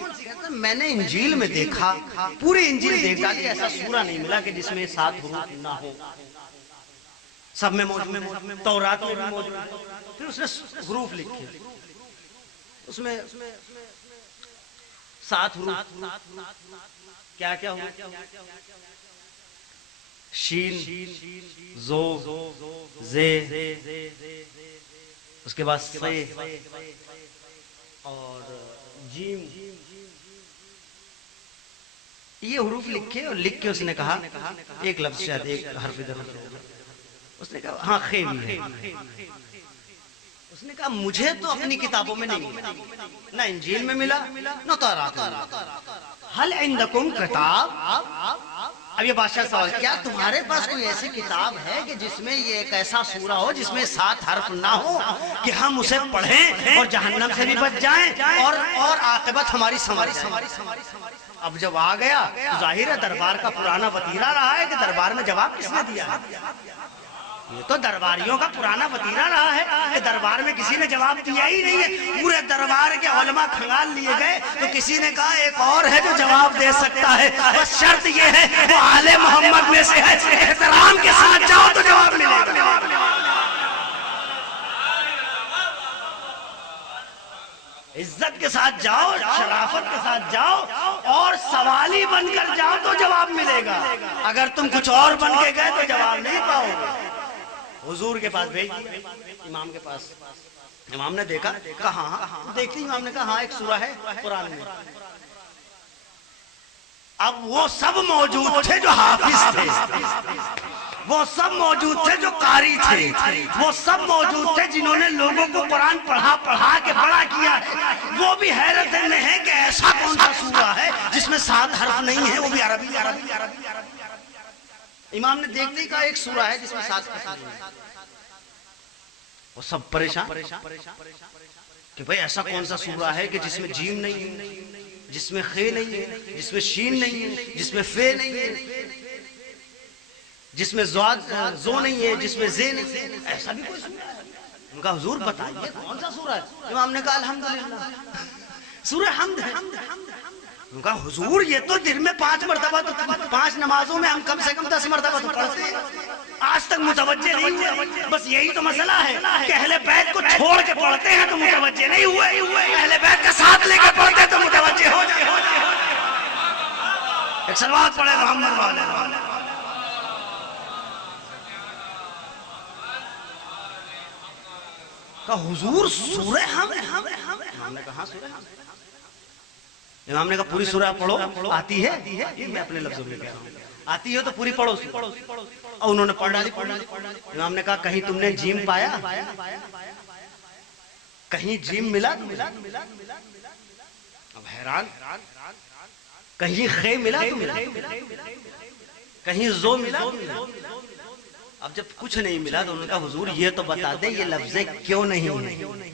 میں نے انجیل میں دیکھا، پوری انجیل دیکھا کہ ایسا سورہ نہیں ملا کہ جس میں 7 حروف نہ ہو. سب میں موجود، تورات میں بھی موجود. پھر اس نے حروف لکھے، اس میں 7 حروف کیا کیا ہوا؟ شین، زو، زے، اس کے بعد صے اور جیم، یہ حروف لکھے اور لکھ کے اس نے کہا ایک لفظ شاید ایک حرف ادھر اس نے کہا ہاں خے بھی ہے. اس نے کہا مجھے تو اپنی کتابوں میں نہیں ملا، نہ انجیل میں ملا نہ تورات میں ملا. حل عندکم کتاب، اب یہ بادشاہ سوال، کیا تمہارے پاس کوئی ایسی کتاب ہے کہ جس میں یہ ایک ایسا سورہ ہو جس میں 7 حرف نہ ہو کہ ہم اسے پڑھیں اور جہنم سے بھی بچ جائیں اور عاقبت ہماری سنور جائے. اب جب آ گیا تو ظاہر ہے دربار کا پرانا وتیرہ رہا ہے کہ دربار میں جواب کس نے دیا ہے. یہ تو درباریوں کا پرانا وتیرہ رہا ہے کہ دربار میں کسی نے جواب دیا ہی نہیں ہے. پورے دربار کے علماء کھنگال لیے گئے تو کسی نے کہا ایک اور ہے جو جواب دے سکتا ہے، بس شرط یہ ہے وہ آل محمد میں سے ہے، احترام کے ساتھ جاؤ تو جواب ملے گا. عزت کے ساتھ جاؤ، شرافت کے ساتھ جاؤ اور سوالی بن کر جاؤ تو جواب ملے گا. اگر تم کچھ اور بن کے گئے تو جواب نہیں پاؤ گے. حضور کے پاس بھیج دیا، امام کے پاس. امام نے دیکھا، کہا دیکھتی، امام نے کہا ہاں ایک سورہ ہے قرآن میں. اب وہ سب موجود تھے جو حافظ تھے، وہ سب موجود تھے جو قاری تھے، وہ سب موجود تھے جنہوں نے لوگوں کو قرآن پڑھا کے بڑا کیا ہے. وہ بھی حیرت میں ہے کہ ایسا کون سا سورہ ہے جس میں 7 حرف نہیں ہے، وہ بھی عربی. امام نے دیکھتے ہی کہا ایک سورہ ہے جس میں 7 حرف نہیں ہے. وہ سب پریشان کہ بھئی ایسا کون سا سورہ ہے کہ جس میں جیم نہیں ہے، جس میں خے نہیں ہے، جس میں شین نہیں ہے، جس میں فے نہیں ہے، جس میں زو نہیں ہے، جس میں زے نہیں ہے. ایسا بھی کوئی سورہ ہے؟ ان کا حضور بتائیے کون سا سورہ ہے. امام نے کہا الحمدللہ، سورہ حمد ہے. ان کا حضور یہ تو دن میں 5 مرتبہ، 5 نمازوں میں ہم کم سے کم 10 مرتبہ تو پڑھتے ہیں، آج تک متوجہ نہیں ہوئے. بس یہی تو مسئلہ ہے کہ اہل بیت کو چھوڑ کے پڑھتے ہیں تو متوجہ نہیں ہوئے، اہل بیت کا ساتھ لے کے پڑھتے تو متوجہ ہو جائے. ایک صلوات پڑھے محمد والے. کہ حضور سورہ ہم نے کہا سورہ ہم. امام نے کہا پوری سورہ پڑھو. آتی ہے؟ میں اپنے لفظوں میں کہہ رہا ہوں، آتی ہے تو پوری پڑھو. اور انہوں نے پڑھ ڈالی. امام نے کہا کہیں تم نے جیم پایا؟ کہیں جیم ملا؟ اب حیران. کہیں خے ملا؟ کہیں زو ملا؟ اب جب کچھ نہیں ملا تو انہوں نے کہا حضور یہ تو بتا دیں یہ لفظیں کیوں نہیں ہیں.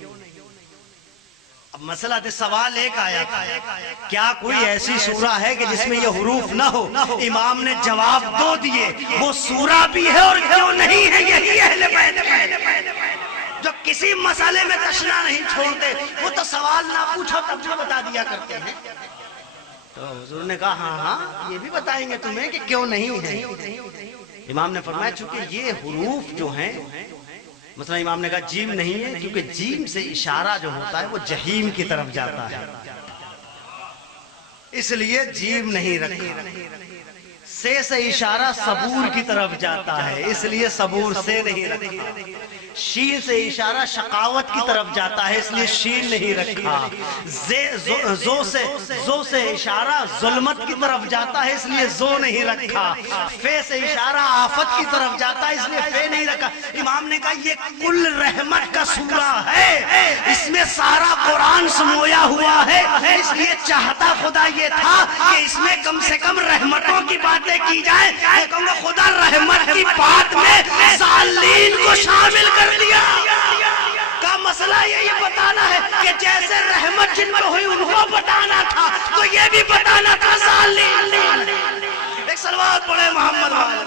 اب مسئلہ تھے، سوال ایک آیا تھا کیا کوئی ایسی سورہ ہے کہ جس میں یہ حروف نہ ہو؟ امام نے جواب دو دیے، وہ سورہ بھی ہے اور کیوں نہیں ہے. یہی اہل بیت جو کسی مسئلے میں تشنا نہیں چھوڑتے، وہ تو سوال نہ پوچھو تب جو بتا دیا کرتے ہیں. تو حضور نے کہا ہاں یہ بھی بتائیں گے تمہیں کہ کیوں نہیں ہے. امام نے فرمایا چونکہ یہ حروف جو ہیں، مثلا امام نے کہا جیم نہیں ہے کیونکہ جیم سے اشارہ جو ہوتا ہے وہ جہیم کی طرف جاتا ہے، اس لیے جیم نہیں رکھا. سے اشارہ صبور کی طرف جاتا ہے، اس لیے صبور سے نہیں رکھا. شین سے اشارہ شقاوت کی طرف جاتا ہے، اس لیے شین نہیں رکھا. زو سے اشارہ ظلمت کی طرف جاتا ہے، اس لیے زو نہیں رکھا. فے سے اشارہ آفت کی طرف جاتا ہے، اس لیے فے نہیں رکھا. امام نے کہا یہ کل رحمت کا سورہ ہے، اس میں سارا قرآن سمویا ہوا ہے، اس لیے چاہتا خدا یہ تھا کہ اس میں کم سے کم رحمتوں کی باتیں کی جائیں. خدا رحمت کی بات میں ظالمین کو شامل کر دیا. کا مسئلہ یہی بتانا ہے کہ جیسے رحمت جن پر ہوئی ان کو بتانا تھا تو یہ بھی بتانا تھا ظالمین. ایک صلوات پڑھے محمد والے.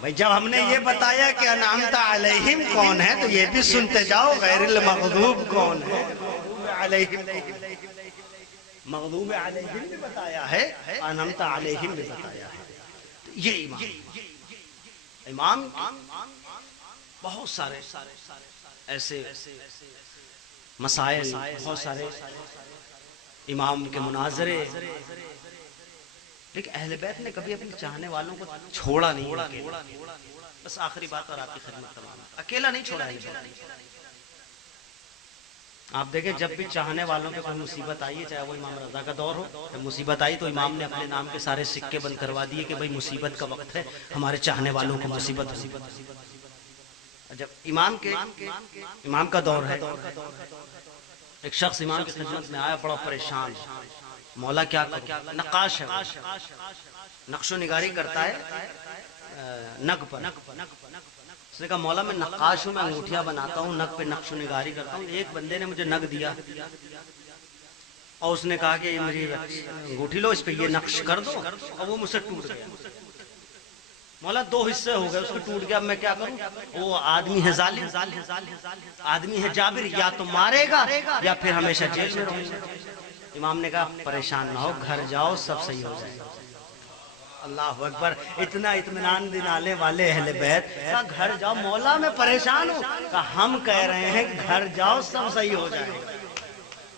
بھئی جب ہم نے یہ بتایا کہ انعمت علیہم کون ہے تو یہ بھی سنتے جاؤ غیر المغضوب کون ہے. مغضوب علیہم بھی بتایا ہے، انعمت علیہم بھی بتایا ہے. یہ امام بہت سارے ایسے مسائل، بہت سارے امام کے مناظرے، لیکن اہل بیت نے کبھی اپنے چاہنے والوں کو چھوڑا نہیں. بس آخری بات اور آپ کی خدمت تمام، اکیلا نہیں چھوڑا ہے. آپ دیکھیں جب بھی چاہنے والوں کے کوئی مصیبت آئی ہے، چاہے وہ امام رضا کا دور ہو، جب مصیبت آئی تو امام نے اپنے نام کے سارے سکے بند کروا دیے کہ بھئی مصیبت کا وقت ہے، ہمارے چاہنے والوں کو مصیبت ہو. جب امام کا دور ہے، ایک شخص امام کی خدمت میں آیا بڑا پریشان، مولا کیا کروں؟ نقاش ہے، نقش و نگاری کرتا ہے نگ پر. اس نے کہا مولا میں نقاش ہوں، میں انگوٹھیاں بناتا ہوں، نگ پہ نقش و نگاری کرتا ہوں. ایک بندے نے مجھے نگ دیا اور اس نے کہا کہ یہ مجھے انگوٹھی لو، اس پہ یہ نقش کر دو، اور وہ مجھ سے ٹوٹ گیا. مولا 2 حصے ہو گئے، اس کو ٹوٹ گیا، اب میں کیا کروں؟ وہ آدمی ہے ظالم، آدمی ہے جابر، یا تو مارے گا یا پھر ہمیشہ جیل میں رہوں گا. امام نے کہا پریشان نہ ہو، گھر جاؤ، سب صحیح ہو جائے گا. اللہ اکبر، اتنا اطمینان دلانے والے اہل بیت. کہا گھر جاؤ. مولا میں پریشان ہوں. کہا ہم کہہ رہے ہیں گھر جاؤ، سب صحیح ہو جائے گا.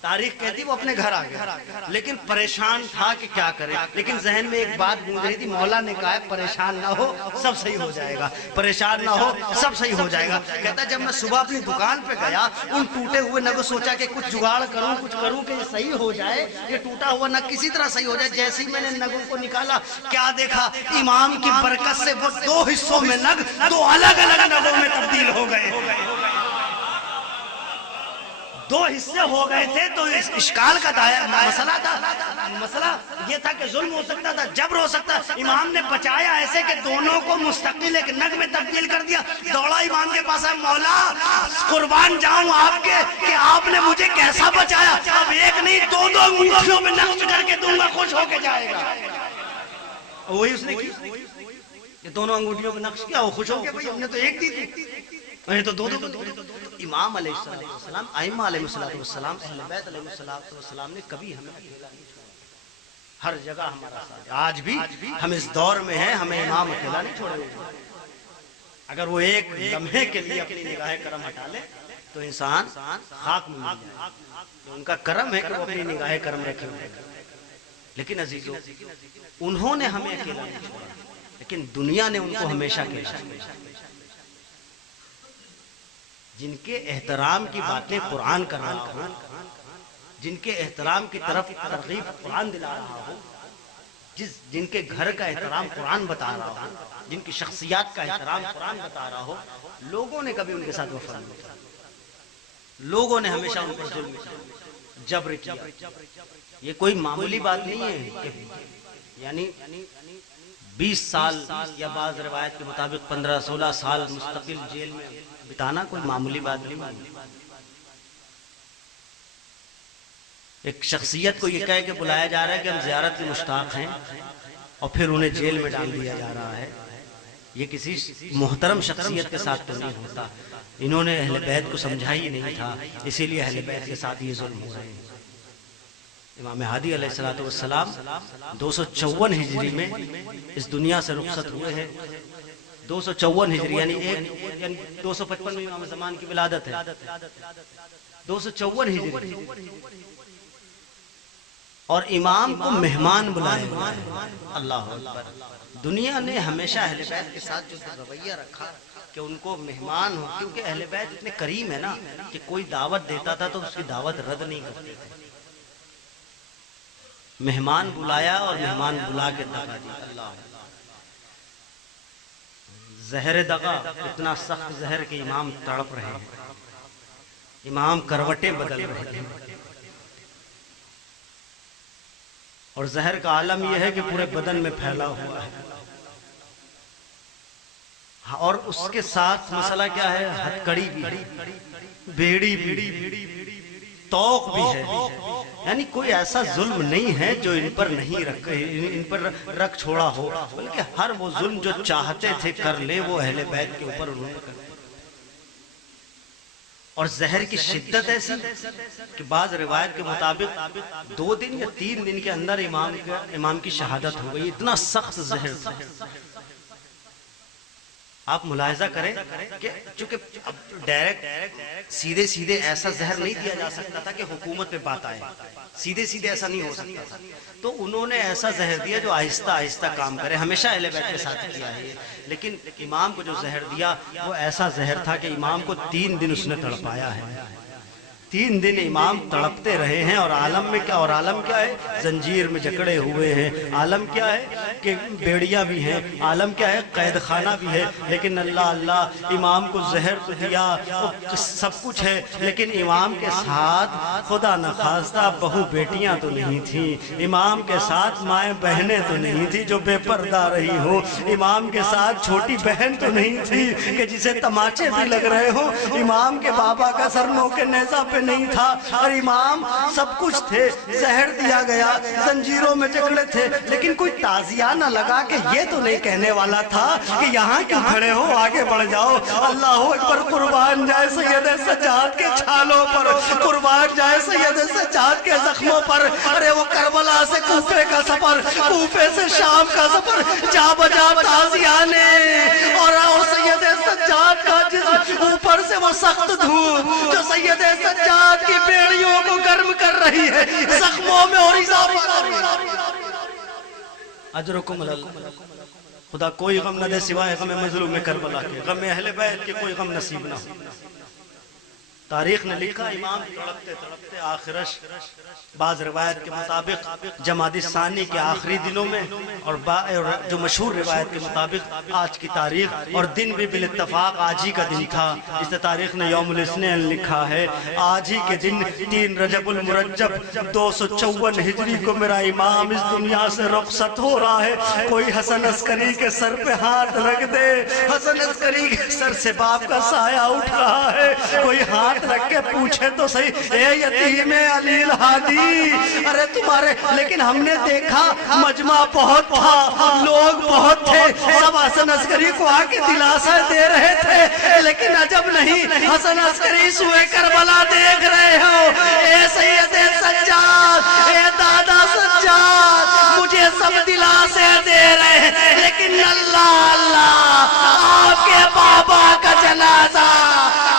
تاریخ کہتی وہ اپنے گھر آ گیا، لیکن پریشان تھا کہ کیا کرے. لیکن ذہن میں ایک بات گونج رہی تھی، مولا نے کہا ہے پریشان نہ ہو، سب صحیح ہو جائے گا، پریشان نہ ہو، سب صحیح ہو جائے گا. کہتا جب میں صبح اپنی دکان پہ گیا، ان ٹوٹے ہوئے نگوں سوچا کہ کچھ جگاڑ کروں، کچھ کروں کہ یہ صحیح ہو جائے، یہ ٹوٹا ہوا نگ کسی طرح صحیح ہو جائے. جیسے ہی میں نے نگوں کو نکالا، کیا دیکھا؟ امام کی برکت سے وہ 2 حصوں میں نگ 2 الگ الگ نگوں میں تبدیل ہو گئے. 2 حصے ہو گئے تھے تو اس اشکال کا مسئلہ تھا. مسئلہ یہ تھا کہ ظلم ہو سکتا تھا، جبر ہو سکتا. امام نے بچایا ایسے کہ دونوں کو مستقل ایک نگ میں تبدیل کر دیا. دوڑا امام کے پاس ہے، مولا قربان جاؤں آپ کے کہ آپ نے مجھے کیسا بچایا. اب ایک نہیں 2 انگوٹھیوں میں نقش کر کے دوں گا، خوش ہو کے جائے گا. وہی اس نے کی، یہ دونوں انگوٹھیوں میں نقش کیا، وہ خوش ہو کے بھئی ہم نے تو ایک دی تھی، نہیں تو 2. امام علیہ السلام، ائمہ علیہ السلام، اہل بیت علیہ السلام نے کبھی ہمیں اکیلا نہیں چھوڑا. ہر جگہ ہمارا ساتھ. آج بھی ہم اس دور میں ہیں، ہمیں امام اکیلا نہیں چھوڑے. اگر وہ ایک لمحے کے لیے اپنی نگاہ کرم ہٹا لے تو انسان خاک میں مل جائے. ان کا کرم ہے کہ وہ اپنی نگاہ کرم رکھے ہوئے. لیکن عزیزو، انہوں نے ہمیں اکیلا نہیں چھوڑا، لیکن دنیا نے ان کو ہمیشہ اکیلا چھوڑا. جن کے احترام کی باتیں قرآن کر رہا ہو، جن کے احترام کی طرف ترغیب قرآن دلا رہا ہو، جن کے گھر کا احترام قرآن بتا رہا ہو، جن کی شخصیات کا احترام قرآن بتا رہا ہو، لوگوں نے کبھی ان کے ساتھ وفا نہیں کیا. لوگوں نے ہمیشہ ان پر ظلم کیا، جبر کیا. یہ کوئی معمولی بات نہیں ہے. یعنی 20 سال یا بعض روایت کے مطابق 15-16 سال مستقل جیل میں بتانا کوئی معمولی بات نہیں. ایک شخصیت کو یہ کہہ کے بلایا جا رہا ہے کہ ہم زیارت کے مشتاق ہیں، اور پھر انہیں جیل میں ڈال دیا جا رہا ہے. یہ کسی محترم شخصیت کے ساتھ تو نہیں ہوتا. انہوں نے اہل بیت کو سمجھا ہی نہیں تھا، اسی لیے اہل بیت کے ساتھ یہ ظلم ہو رہے ہیں. امام ہادی علیہ السلام 254 ہجری میں اس دنیا سے رخصت ہوئے ہیں. 254 ہجری یعنی 255 میں امام زمان کی ولادت ہے. 254 ہجری اور امام کو مہمان بلائے ہوئے ہیں. اللہ اکبر. دنیا نے ہمیشہ اہل بیت کے ساتھ جو رویہ رکھا کہ ان کو مہمان ہو، کیونکہ اہل بیت اتنے کریم ہے نا کہ کوئی دعوت دیتا تھا تو اس کی دعوت رد نہیں کرتے تھے. مہمان بلایا اور مہمان بلا کے دغا دیا. اللہ زہر دغا، اتنا سخت زہر کہ امام تڑپ رہے ہیں، امام کروٹیں بدل رہے ہیں. اور زہر کا عالم یہ ہے کہ پورے بدن میں پھیلا ہوا ہے. اور اس کے ساتھ مسئلہ کیا ہے؟ ہتھکڑی بھی، بیڑی بھی، توق بھی ہے. یعنی کوئی ایسا ظلم نہیں ہے جو ان پر نہیں ان پر رکھ چھوڑا ہو، بلکہ ہر وہ ظلم جو چاہتے تھے کر لے وہ اہل بیت کے اوپر انہوں نے کر لیا. اور زہر کی شدت ایسی کہ بعض روایت کے مطابق 2 دن یا 3 دن کے اندر امام کی شہادت ہو گئی. اتنا سخت زہر تھا. آپ ملاحظہ کریں کہ چونکہ ڈائریکٹ سیدھے سیدھے ایسا زہر نہیں دیا جا سکتا تھا کہ حکومت پہ بات آئے، سیدھے سیدھے ایسا نہیں ہو سکتا تھا، تو انہوں نے ایسا زہر دیا جو آہستہ آہستہ کام کرے. ہمیشہ اہل بیت کے ساتھ کیا ہے، لیکن امام کو جو زہر دیا وہ ایسا زہر تھا کہ امام کو 3 دن اس نے تڑپایا ہے. 3 دن امام تڑپتے رہے ہیں. اور عالم میں کیا، اور عالم کیا ہے؟ زنجیر میں جکڑے ہوئے ہیں. عالم کیا ہے کہ بیڑیاں بھی ہیں. عالم کیا ہے؟ قید خانہ بھی ہے. لیکن اللہ امام کو زہر تو دیا، سب کچھ ہے، لیکن امام کے ساتھ خدا نخواستہ بہو بیٹیاں تو نہیں تھیں. امام کے ساتھ مائیں بہنیں تو نہیں تھیں جو بے پردہ رہی ہوں. امام کے ساتھ چھوٹی بہن تو نہیں تھی کہ جسے تماچے بھی لگ رہے ہوں. امام کے بابا کا سر نو کے نیزہ پہ نہیں تھا، اور امام سب کچھ تھے. زہر دیا گیا، زنجیروں میں جکڑے تھے، لیکن کوئی تعزیہ نہ لگا کہ یہ تو نہیں کہنے والا تھا کہ یہاں کیوں کھڑے ہو، آگے بڑھ جاؤ. اللہ اکبر. قربان جائے سید سجاد کے چھالوں پر، قربان جائے سید سجاد کے زخموں پر. ارے وہ کربلا سے کوفے کا سفر، کوفے سے شام کا سفر، جا بجا تعزیہ نے. اور سید سجاد کا جسم، اوپر سے وہ سخت دھوپ جو سید سجاد کی بیڑیوں کو گرم کر رہی ہے، زخموں میں اور اضافہ. اجرکم اللہ. خدا کوئی غم نہ دے سوائے غم مظلوم کربلا کے. غم اہل بیت کے کوئی غم نصیب نہ ہو. تاریخ نے لکھا امام تڑپتے تڑپتے آخرش، بعض روایت کے مطابق جمادی الثانی کے آخری دنوں میں، اور جو مشہور روایت کے مطابق آج کی تاریخ اور دن بھی بالاتفاق آج ہی کا دن تھا. اس تاریخ نے یوم الاثنین لکھا ہے. آج ہی کے دن 3 رجب المرجب 254 ہجری کو میرا امام اس دنیا سے رخصت ہو رہا ہے. کوئی حسن عسکری کے سر پہ ہاتھ رکھ دے. حسن عسکری کے سر سے باپ کا سایہ اٹھ رہا ہے. کوئی ہاتھ رکھ کے پوچھے تو صحیح، اے یتیم علی الہادی، ارے تمہارے. لیکن ہم نے دیکھا مجمع بہت تھا، لوگ بہت تھے، سب حسن عسکری کو آ کے دلاسا دے رہے تھے. لیکن عجب نہیں، حسن عسکری سوئے کربلا دیکھ رہے ہو. اے سید سجاد، اے دادا سجاد، مجھے سب دلاسے دے رہے ہیں، لیکن اللہ آپ کے بابا کا جنازہ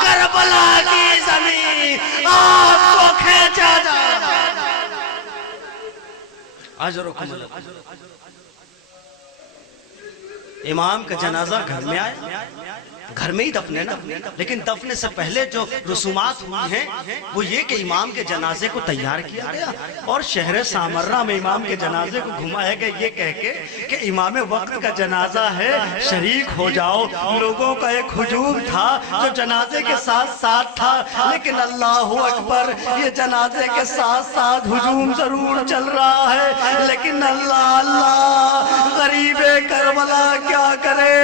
کربلا کی زمین آپ کو کھینچا جا رہا. اجرکم اللہ. امام کا جنازہ گھر میں آئے، گھر میں ہی دفنے نا، لیکن دفنے سے پہلے جو رسومات ہوئی ہیں وہ یہ کہ امام کے جنازے کو تیار کیا گیا اور شہر سامرہ میں امام کے جنازے کو گھمایا گیا یہ کہہ کے کہ امام وقت کا جنازہ ہے، شریک ہو جاؤ. لوگوں کا ایک ہجوم تھا جو جنازے کے ساتھ ساتھ تھا، لیکن اللہ اکبر، یہ جنازے کے ساتھ ساتھ ہجوم ضرور چل رہا ہے، لیکن اللہ غریب کربلا کیا کرے.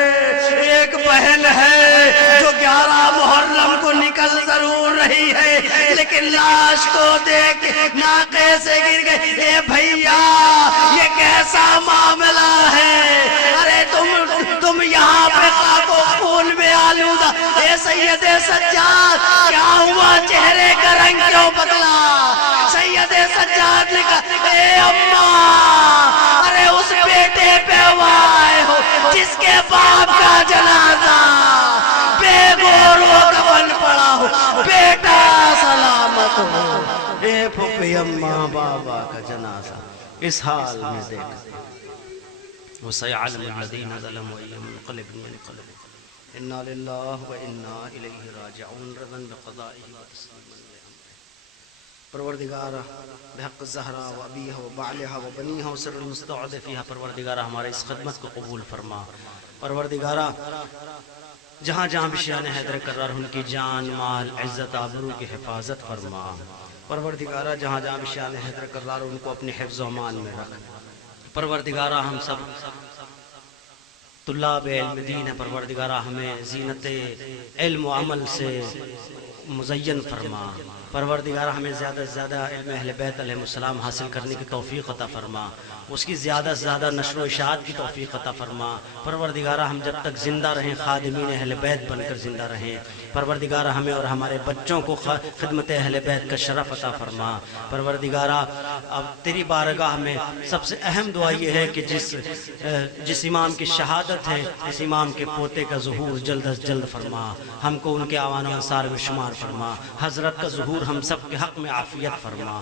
ایک بہن ہے جو 11 محرم کو نکل ضرور رہی ہے، لیکن لاش کو دیکھ ناقے سے گر گئی. اے بھیا یہ کیسا معاملہ ہے؟ ارے تم یہاں پہ خاک و خون میں آلودہ. اے سید سجاد کیا ہوا؟ چہرے کا رنگ کیوں بدلا؟ سید سجاد نے کہا اے اماں، ارے اس بیٹے پہ آئے ہو جس کے باپ کا جنازہ بے گور و کفن پڑا ہو، بیٹا سلامت ہو. اے پھپھی اماں بابا کا جنازہ اس حال میں دیکھ. وَسَيَعْلَمُ الَّذِينَ ظَلَمُوا أَيَّ مُنقَلِبٍ يَنقَلِبُونَ إِنَّا لِلَّهِ وَإِنَّا إِلَيْهِ رَاجِعُونَ رَضًا بِقَضَائِهِ وَتَسْلِيمًا لِأَمْرِهِ. پروردگارہ بحق الزہرا و ابیہ و بعلہ و بنیہ و سر المستعد فیہا، پروردگارہ ہمارے اس خدمت کو قبول فرما. پروردگارہ جہاں جہاں بھی شیعان حیدر کرار ان کی جان مال عزت آبرو کی حفاظت فرما. پروردگارہ جہاں جہاں بھی شیعان حیدر کرار ان کو اپنے حفظ و امان میں رکھ. پروردگارہ ہم سب طلاب علم دین ہے، پروردگارہ ہمیں زینت علم و عمل سے مزین فرما. پروردگارہ ہمیں زیادہ سے زیادہ علم اہل بیت علیہ السلام حاصل کرنے کی توفیق عطا فرما، اس کی زیادہ سے زیادہ نشر و اشاعت کی توفیق عطا فرما. پروردگارہ ہم جب تک زندہ رہیں خادمین اہل بیت بن کر زندہ رہیں. پروردگارہ ہمیں اور ہمارے بچوں کو خدمت اہل بیت کا شرف عطا فرما. پروردگارہ اب تیری بارگاہ میں سب سے اہم دعا یہ ہے کہ جس امام کی شہادت حاجت ہے اس امام کے پوتے کا ظہور جلد از جلد فرما، ہم کو ان کے اعوان و انصار میں شمار فرما، حضرت کا ظہور ہم سب کے حق میں عافیت فرما۔